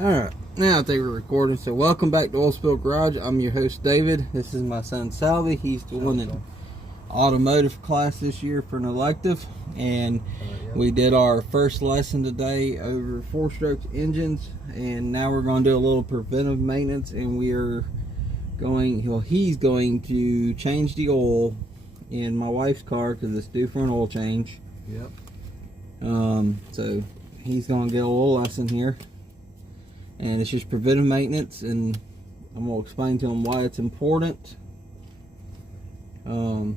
Alright, now I think we're recording. So welcome back to Oil Spill Garage. I'm your host David. This is my son Salvi. He's doing an automotive class this year for an elective. And we did our first lesson today over 4-stroke engines. And now we're going to do a little preventive maintenance. And we are going, well, he's going to change the oil in my wife's car because it's due for an oil change. Yep. So he's going to get a little lesson here. And it's just preventive maintenance, and I'm going to explain to him why it's important. So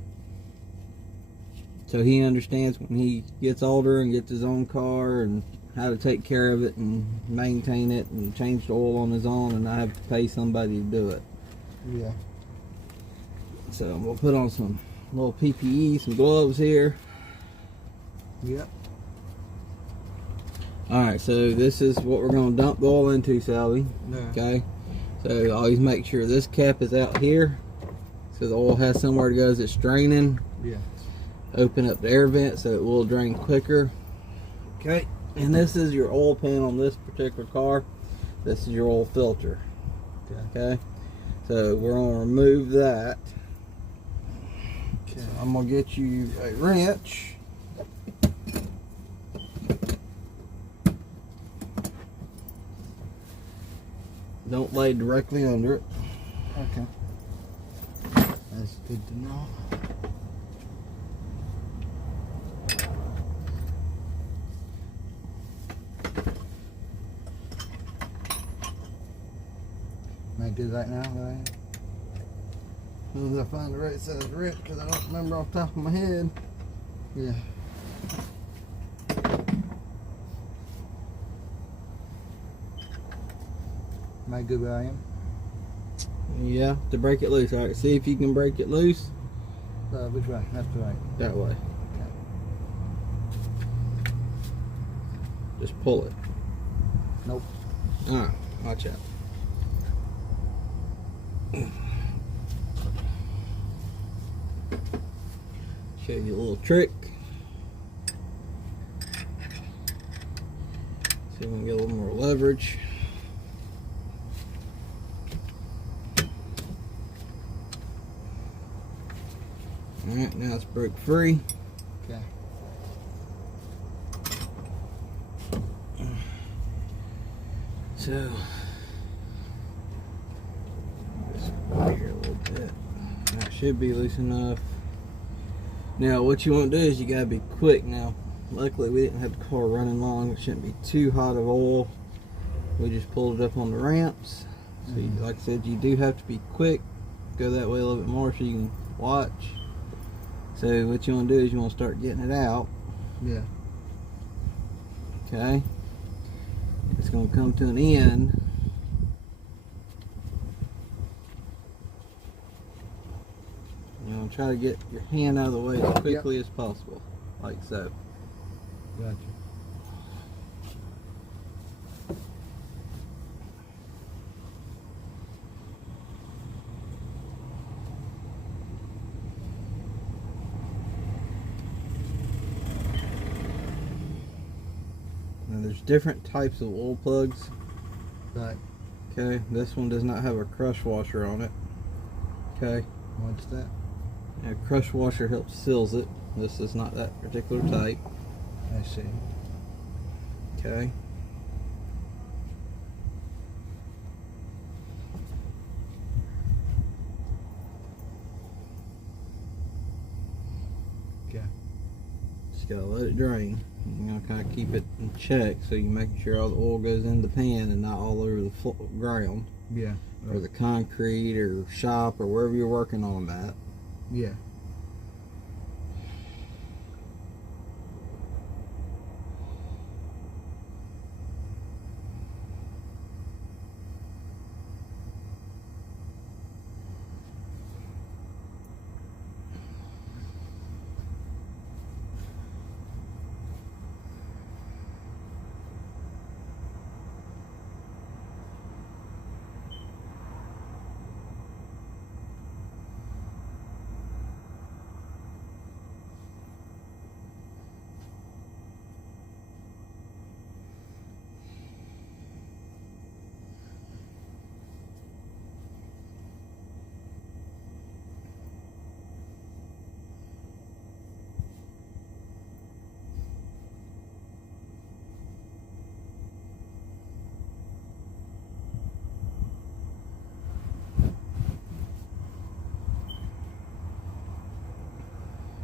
he understands when he gets older and gets his own car and how to take care of it and maintain it and change the oil on his own and not have to pay somebody to do it. Yeah. So we'll put on some little PPE, some gloves here. Yep. Alright, so this is what we're going to dump the oil into, Sally. Yeah. Okay? So always make sure this cap is out here so the oil has somewhere to go as it's draining. Yeah. Open up the air vent so it will drain quicker. Okay? And this is your oil pan on this particular car. This is your oil filter. Okay? So we're going to remove that. Okay. So I'm going to get you a wrench. Don't lay directly under it. Okay. That's good to know. Am I good right now, Ryan? As soon as I find the right size wrench, because I don't remember off the top of my head. Yeah. Am I good where I am? Yeah, to break it loose. Alright, see if you can break it loose. Which way? Left to right? That way. Okay. Just pull it. Nope. Alright, watch out. Show you a little trick. See if we can get a little more leverage. Alright, now it's broke free. Okay. So, just right here a little bit. That should be loose enough. Now, what you want to do is you gotta be quick. Now, luckily we didn't have the car running long. It shouldn't be too hot of oil. We just pulled it up on the ramps. So, like I said, you do have to be quick. Go that way a little bit more so you can watch. So what you want to do is you want to start getting it out. Yeah. Okay. It's going to come to an end. You want to try to get your hand out of the way as quickly as possible, like so. Gotcha. Now there's different types of oil plugs. Right. Okay, this one does not have a crush washer on it. Okay. What's that? A crush washer helps seals it. This is not that particular type. I see. Okay. Okay. Just gotta let it drain. You're gonna kind of keep it in check so you're making sure all the oil goes in the pan and not all over the ground. Yeah. Or the concrete or shop or wherever you're working on that. Yeah.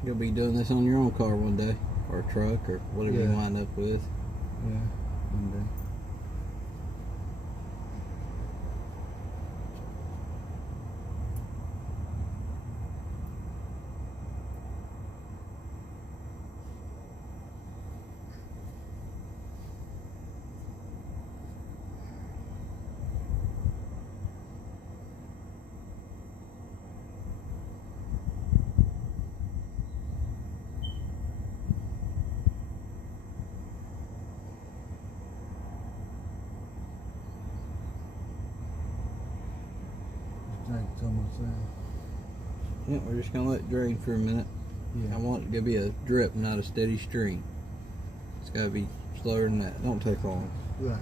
You'll be doing this on your own car one day, or truck, or whatever you Yeah. wind up with. Yeah, one day. It's almost there. Yeah, we're just gonna let it drain for a minute. Yeah. I want it to be a drip, not a steady stream. It's gotta be slower than that. Don't take long. Right.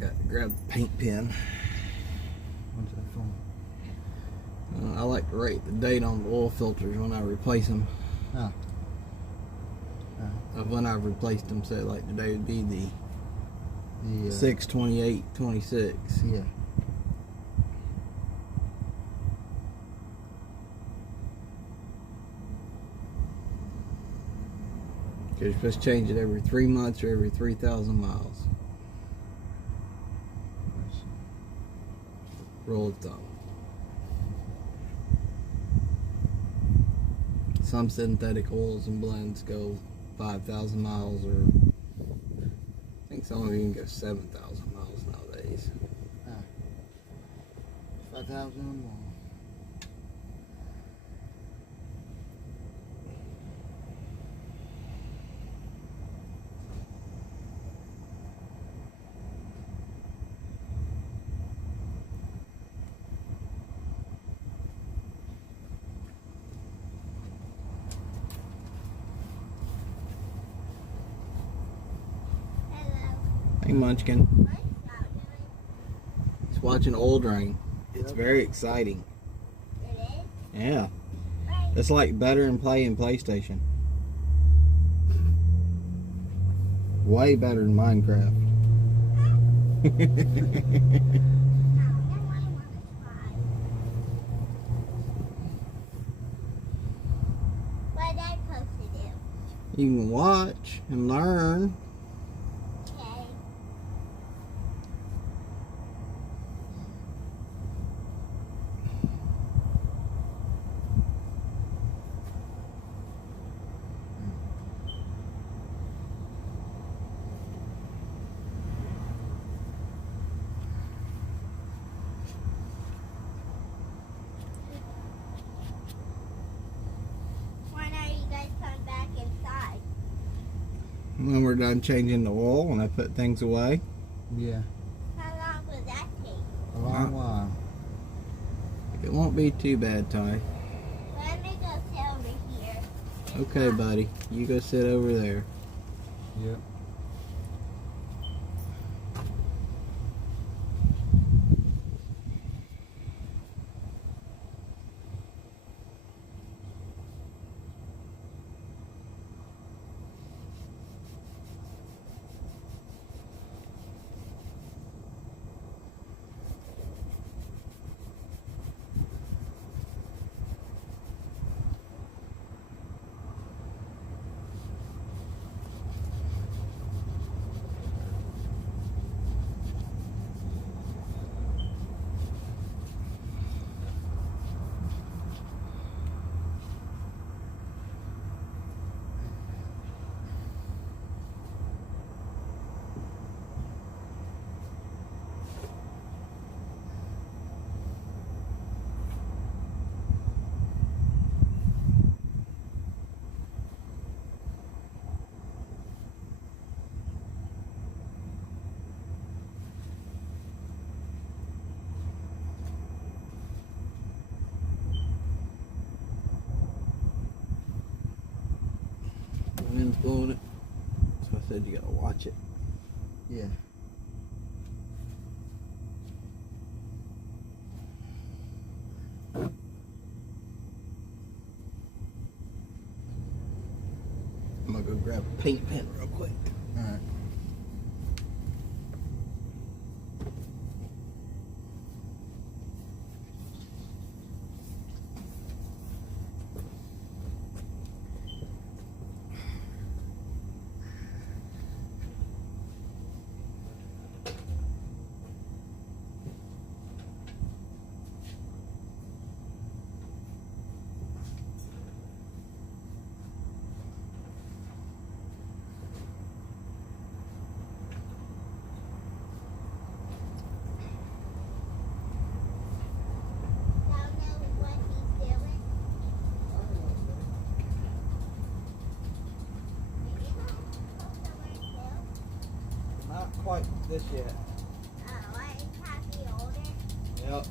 Forgot to grab the paint pen. What's that for? I like to write the date on the oil filters when I replace them. Ah. Of when I've replaced them, so like today would be the The 6/28/26. Yeah. Because you're supposed to change it every 3 months or every 3,000 miles. Rule of thumb. Some synthetic oils and blends go 5,000 miles, or I think some of them even go 7,000 miles nowadays. 5,000 more. Hey, Munchkin. He's watching oil drain. It's Yep. very exciting. It is? Yeah. Right. It's like better than playing PlayStation. Way better than Minecraft. I want to try. What am I supposed to do? You can watch and learn. Okay. When are you guys coming back inside? When we're done changing the oil and I put things away. Yeah. How long will that take? A long while. It won't be too bad, Ty. Let me go sit over here. Okay, buddy. You go sit over there. Yep. doing it. So I said you gotta watch it. Yeah. I'm gonna go grab a paint pen real quick. Alright. Y'all know what he's doing? Maybe he'll go somewhere too. Not quite this yet. Oh, I have to be older. Yep.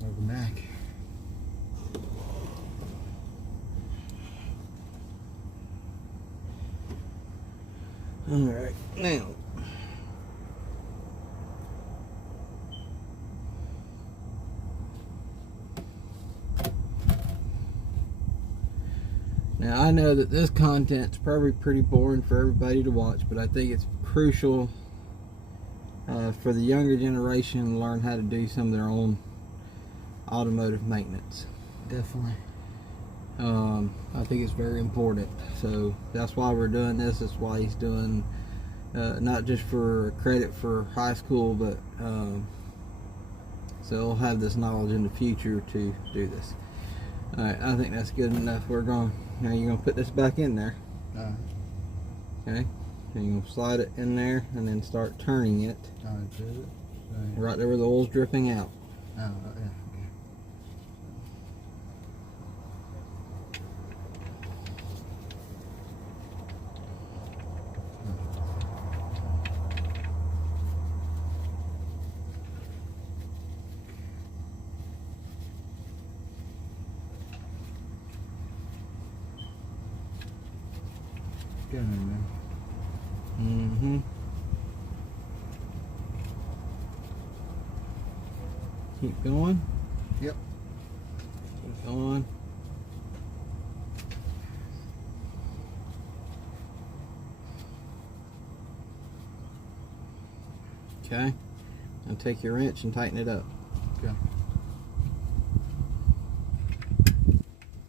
Welcome back. Alright, now. Now I know that this content's probably pretty boring for everybody to watch, but I think it's crucial for the younger generation to learn how to do some of their own automotive maintenance. Definitely. I think it's very important. So that's why we're doing this. That's why he's doing not just for credit for high school, but so he'll have this knowledge in the future to do this. Alright, I think that's good enough. We're going. Now you're gonna put this back in there. Alright. Okay. And you're gonna slide it in there and then start turning it Alright, do it. right there where the oil's dripping out. Oh, yeah. Okay. Get in there, man. Mm-hmm. Keep going. Yep. Keep going. Okay. Now take your wrench and tighten it up. Okay.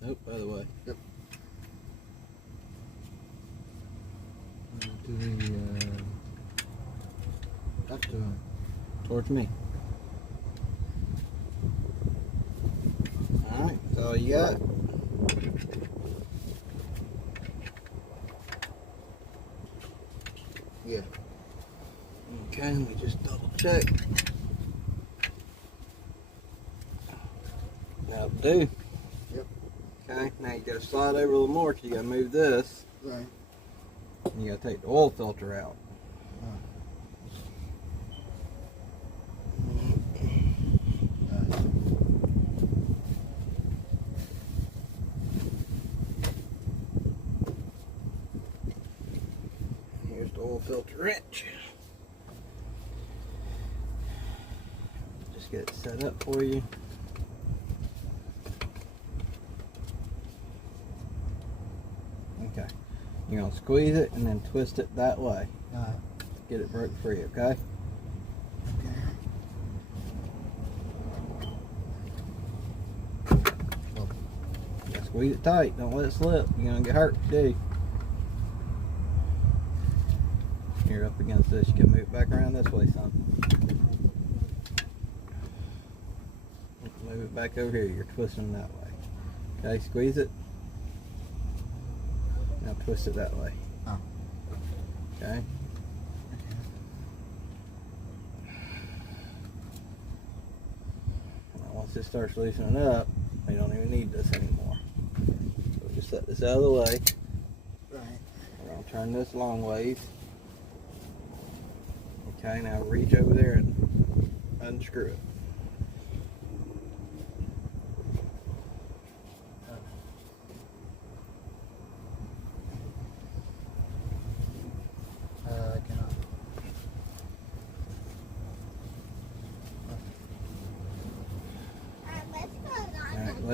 Nope, by the way. Yep. To the up to Towards me. Alright, that's all you got. yeah. Okay, let me just double check. That'll do. Yep. Okay, now you gotta slide over a little more because you gotta move this. Right. And you gotta take the oil filter out. Here's the oil filter wrench. Just get it set up for you. Okay. You're gonna squeeze it and then twist it that way. Alright. Get it broke free, okay? Yeah, squeeze it tight, don't let it slip. You're gonna get hurt, dude. You're up against this, you can move it back around this way, son. Move it back over here, you're twisting that way. Okay, squeeze it. Now twist it that way. Oh. Okay? Now once this starts loosening up, we don't even need this anymore. So we'll just set this out of the way. Right. We're going to turn this long ways. Okay, now reach over there and unscrew it. I cannot. Let's go on. Alright,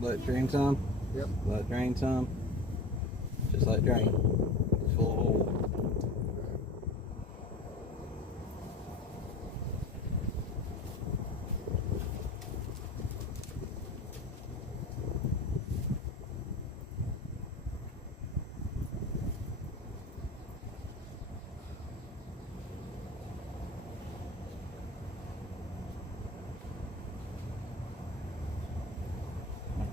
let it drain some. Yep. Let it drain some. Just let it drain. It's full of oil.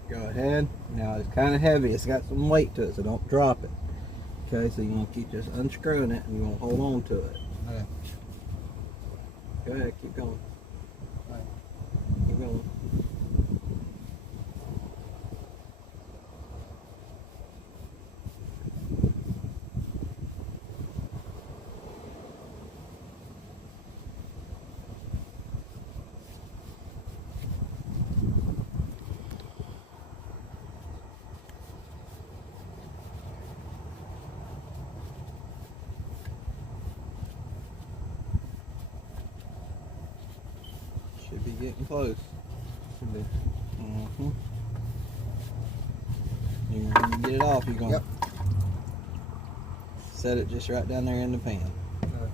Go ahead. Now it's kind of heavy. It's got some weight to it, so don't drop it. Okay, so you want to keep just unscrewing it and you want to hold on to it. Okay. Go ahead, keep going. Right. Keep going. Should be getting close. Should be. Mm-hmm. When you get it off, you're going to Yep. set it just right down there in the pan. Okay.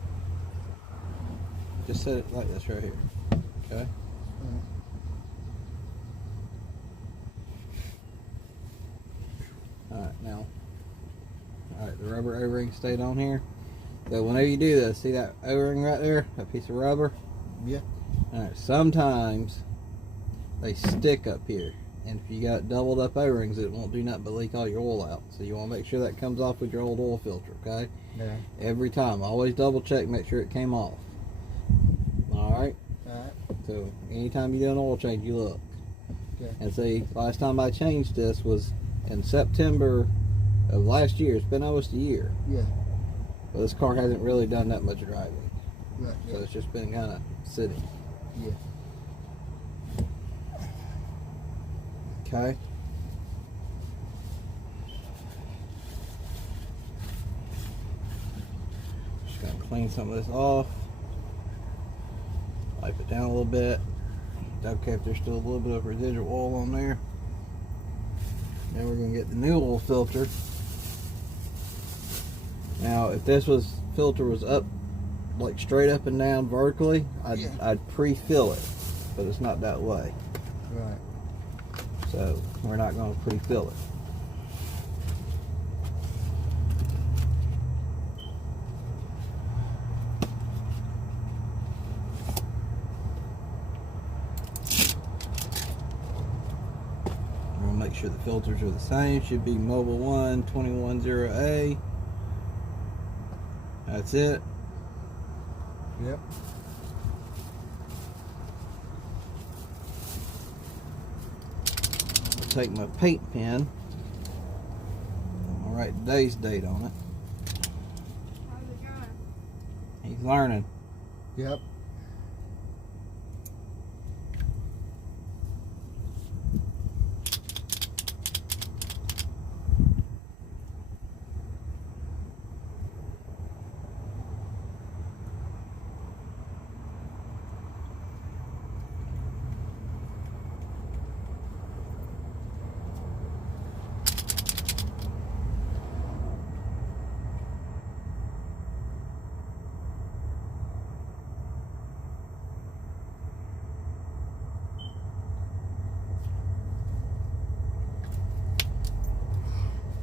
Just set it like this right here. Okay? Alright, now. Alright, the rubber O-ring stayed on here. So whenever you do this, see that O-ring right there? That piece of rubber? Yeah. Alright, sometimes they stick up here. And if you got doubled up O-rings, it won't do nothing but leak all your oil out. So you want to make sure that comes off with your old oil filter, okay? Yeah. Every time. Always double check, make sure it came off. Alright? Alright. So anytime you do an oil change, you look. Okay. And see, last time I changed this was in September of last year. It's been almost a year. Yeah. But this car hasn't really done that much driving. Right. So it's just been kind of sitting. Yeah. Okay? Just gonna clean some of this off. Wipe it down a little bit. It's okay if there's still a little bit of residual oil on there. Then we're gonna get the new oil filter. Now, if this filter was up, like straight up and down vertically, I'd pre-fill it, but it's not that way. Right. So we're not going to pre-fill it. We're going to make sure the filters are the same. Should be Mobile 1 210A. That's it. Yep. I'll take my paint pen. I'll write today's date on it. How's it going? He's learning. Yep.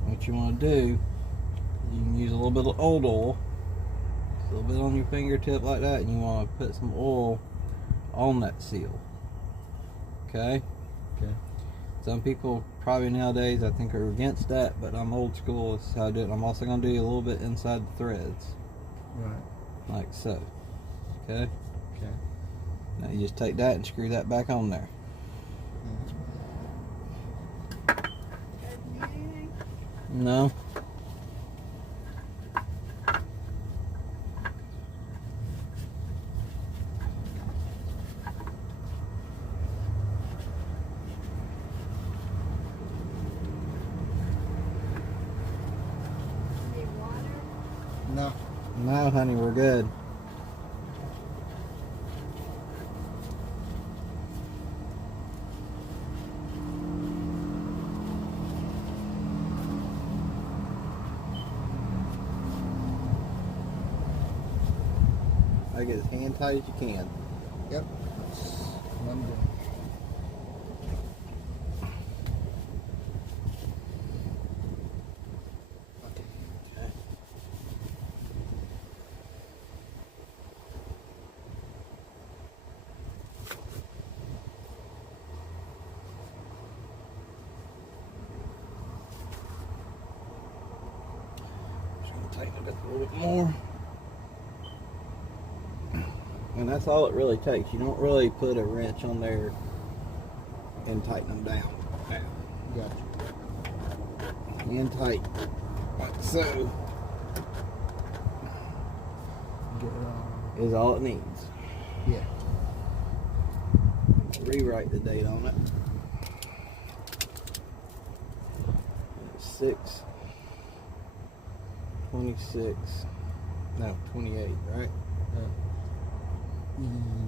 What you want to do, you can use a little bit of old oil, just a little bit on your fingertip like that, and you want to put some oil on that seal. Okay? Okay. Some people probably nowadays I think are against that, but I'm old school. That's how I do it. I'm also going to do a little bit inside the threads, Right. like so. Okay? Okay. Now you just take that and screw that back on there. Anything? No. No. No, honey, we're good. Make it as hand tight as you can. Yep. I'm doing. Just gonna tighten it up a little bit more. And that's all it really takes. You don't really put a wrench on there and tighten them down. Gotcha. Hand tight, like so, Get it on. is all it needs. Yeah. Rewrite the date on it. 6/26. No, 28, right?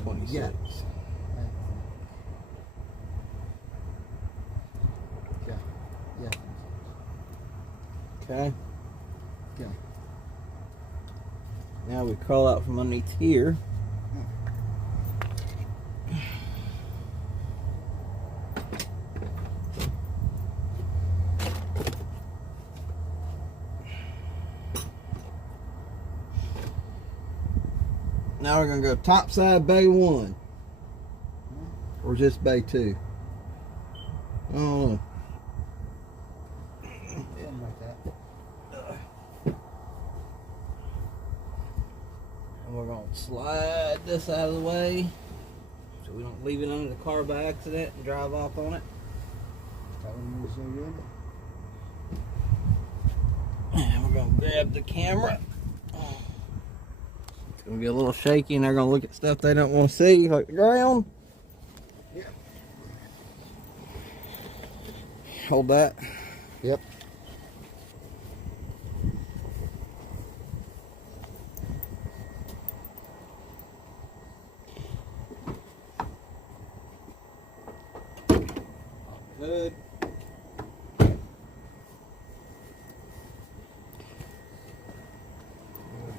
26. Yeah. Yeah. Yeah. Okay. Yeah. Now we crawl out from underneath here. Now we're gonna go top side bay 1. Or just bay 2. Oh. Something like that. And we're gonna slide this out of the way so we don't leave it under the car by accident and drive off on it. That one was so good. And we're gonna grab the camera. It's gonna get a little shaky and they're gonna look at stuff they don't want to see, like the ground. Yeah. Hold that. Yep. Good.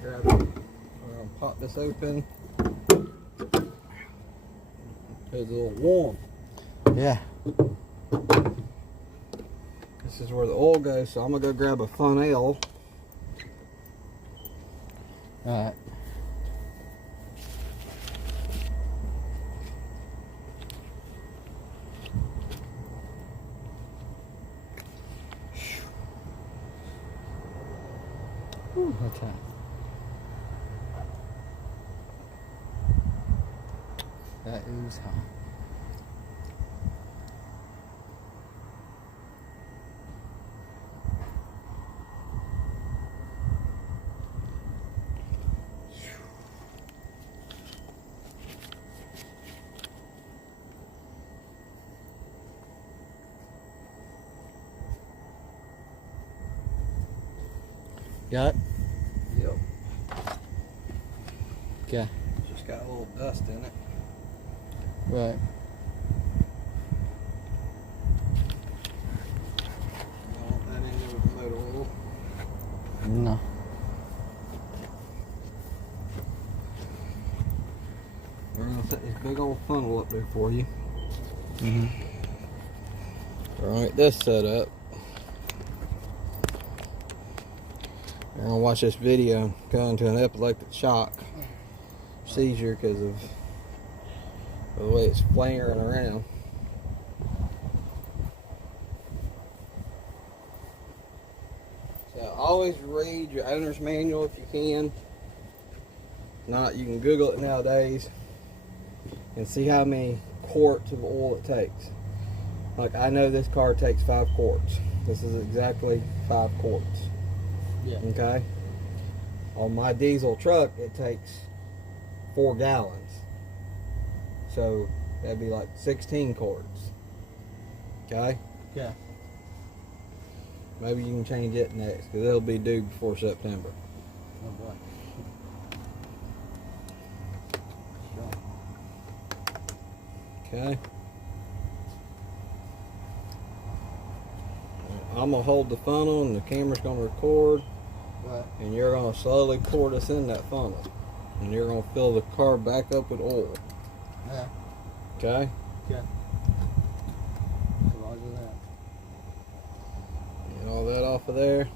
Grab it. We're gonna pop this open. It's a little warm. Yeah. This is where the oil goes, so I'm gonna go grab a funnel. Alright. Okay. That is hot. Got it? Yep. Okay. Just got a little dust in it. Right. Don't want that in there with the motor oil. No. We're gonna set this big old funnel up there for you. Mm-hmm. Alright, this set up. We're gonna watch this video go into an epileptic shock seizure because of the way it's flaring around. So always read your owner's manual if you can. If not, you can Google it nowadays and see how many quarts of oil it takes. Like, I know this car takes 5 quarts. This is exactly 5 quarts. Yeah. Okay? On my diesel truck, it takes 4 gallons. So that'd be like 16 quarts. Okay? Yeah. Maybe you can change it next because it'll be due before September. Oh, boy. Okay. I'm gonna hold the funnel and the camera's gonna record, Right. and you're gonna slowly pour this in that funnel, and you're gonna fill the car back up with oil. Yeah. Okay. Okay. Roger that. Get all that off of there.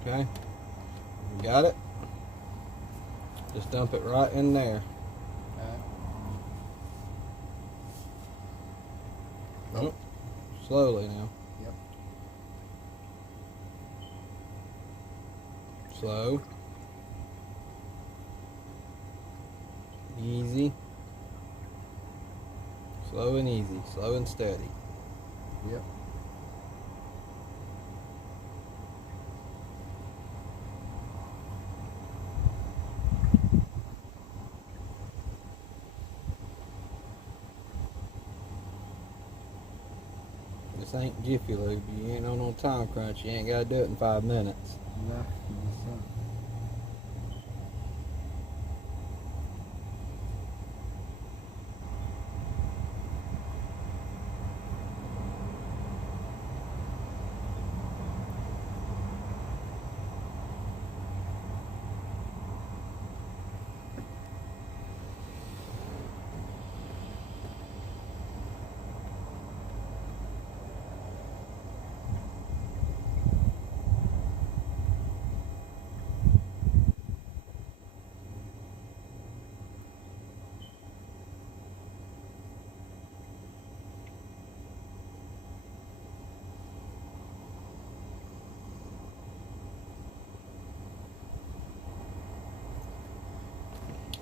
Okay. You got it? Just dump it right in there. Alright. Oh, slowly now. Yep. Slow. Easy. Slow and easy. Slow and steady. Yep. This ain't Jiffy Lube. You ain't on no time crunch. You ain't got to do it in 5 minutes. No. Yes, sir.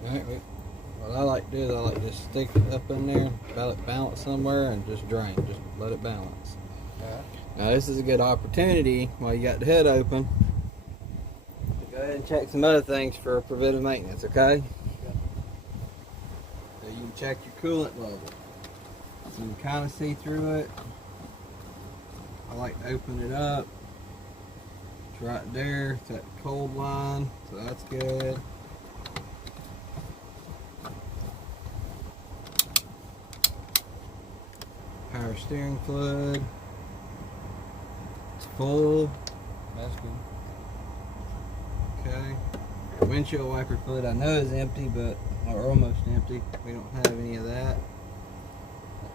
Alright, what I like to do is I like to just stick it up in there, let it balance somewhere, and just drain. Just let it balance. Alright. Now this is a good opportunity while you got the hood open to go ahead and check some other things for preventive maintenance, okay? Yep. So you can check your coolant level. So you can kind of see through it. I like to open it up. It's right there. It's at the cold line, so that's good. Power steering fluid. It's full. That's good. Okay. Windshield wiper fluid I know is empty, but or almost empty. We don't have any of that. At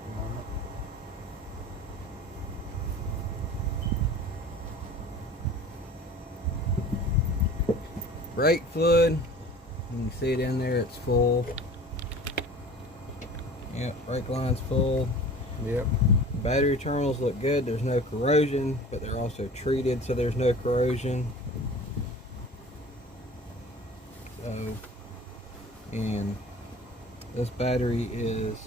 the moment. Brake fluid. You can see it in there. It's full. Yep. Brake line's full. Yep. Battery terminals look good. There's no corrosion, but they're also treated so there's no corrosion. So, and this battery is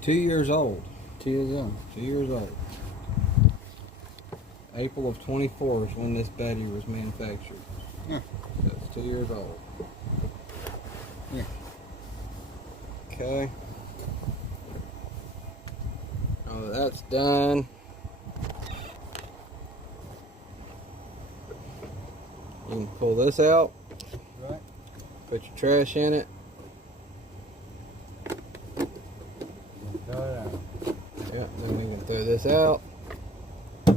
2 years old. 2 years old. 2 years old. April of 24 is when this battery was manufactured. Yeah. So it's 2 years old. Yeah. Okay. Oh, that's done. You can pull this out. Right. Put your trash in it. Throw it out. Yeah, then we can throw this out. Set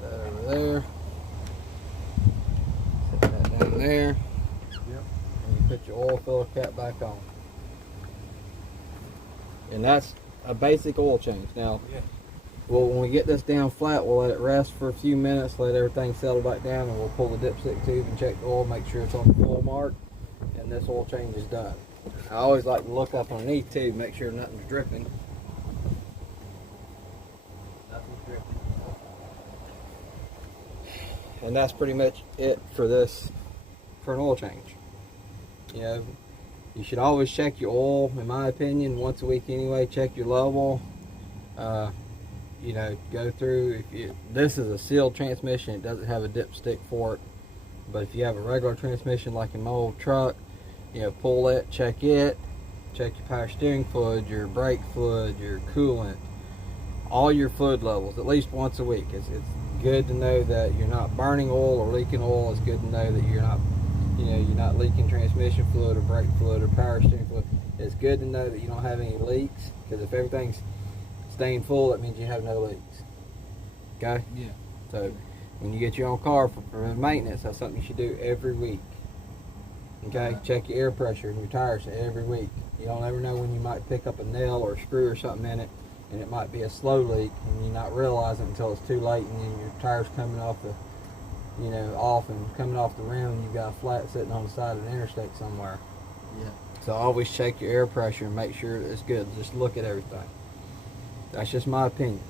that over there. Set that down there. Yep. And you put your oil filler cap back on. And that's a basic oil change. Now, Yeah. well, when we get this down flat, we'll let it rest for a few minutes, let everything settle back down, and we'll pull the dipstick tube and check the oil, make sure it's on the full mark, and this oil change is done. I always like to look up underneath too, make sure nothing's dripping. Nothing's dripping. And that's pretty much it for this, for an oil change. You know, you should always check your oil, in my opinion, once a week anyway. Check your level. You know, go through. This is a sealed transmission, it doesn't have a dipstick for it. But if you have a regular transmission like in my old truck, you know, pull it, check your power steering fluid, your brake fluid, your coolant, all your fluid levels at least once a week. It's good to know that you're not burning oil or leaking oil. It's good to know that you're not you know, you're not leaking transmission fluid or brake fluid or power steering fluid. It's good to know that you don't have any leaks, because if everything's staying full, that means you have no leaks. Okay? Yeah. So when you get your own car for preventive maintenance, that's something you should do every week. Okay? Check your air pressure in your tires every week. You don't ever know when you might pick up a nail or a screw or something in it, and it might be a slow leak, and you not realize it until it's too late, and then your tire's coming off the, you know, off and coming off the rim, and you've got a flat sitting on the side of the interstate somewhere. Yeah. So always check your air pressure and make sure it's good. Just look at everything. That's just my opinion.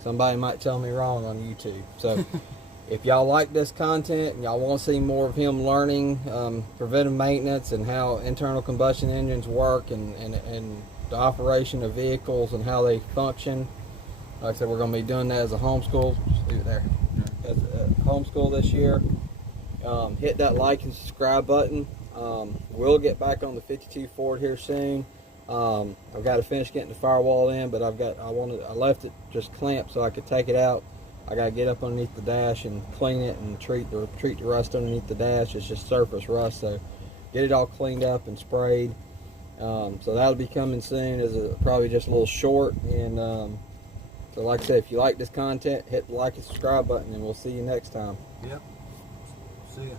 Somebody might tell me wrong on YouTube. So if y'all like this content and y'all want to see more of him learning preventive maintenance and how internal combustion engines work and the operation of vehicles and how they function, like I said, we're going to be doing that as a homeschool. Just leave it there. As a homeschool this year. Hit that like and subscribe button. We'll get back on the 52 Ford here soon. I've got to finish getting the firewall in, but I left it just clamped so I could take it out. I got to get up underneath the dash and clean it and treat the rust underneath the dash. It's just surface rust, so get it all cleaned up and sprayed. So that'll be coming soon, as probably just a little short. And so like I said, if you like this content, hit the like and subscribe button, and we'll see you next time. Yep. See ya.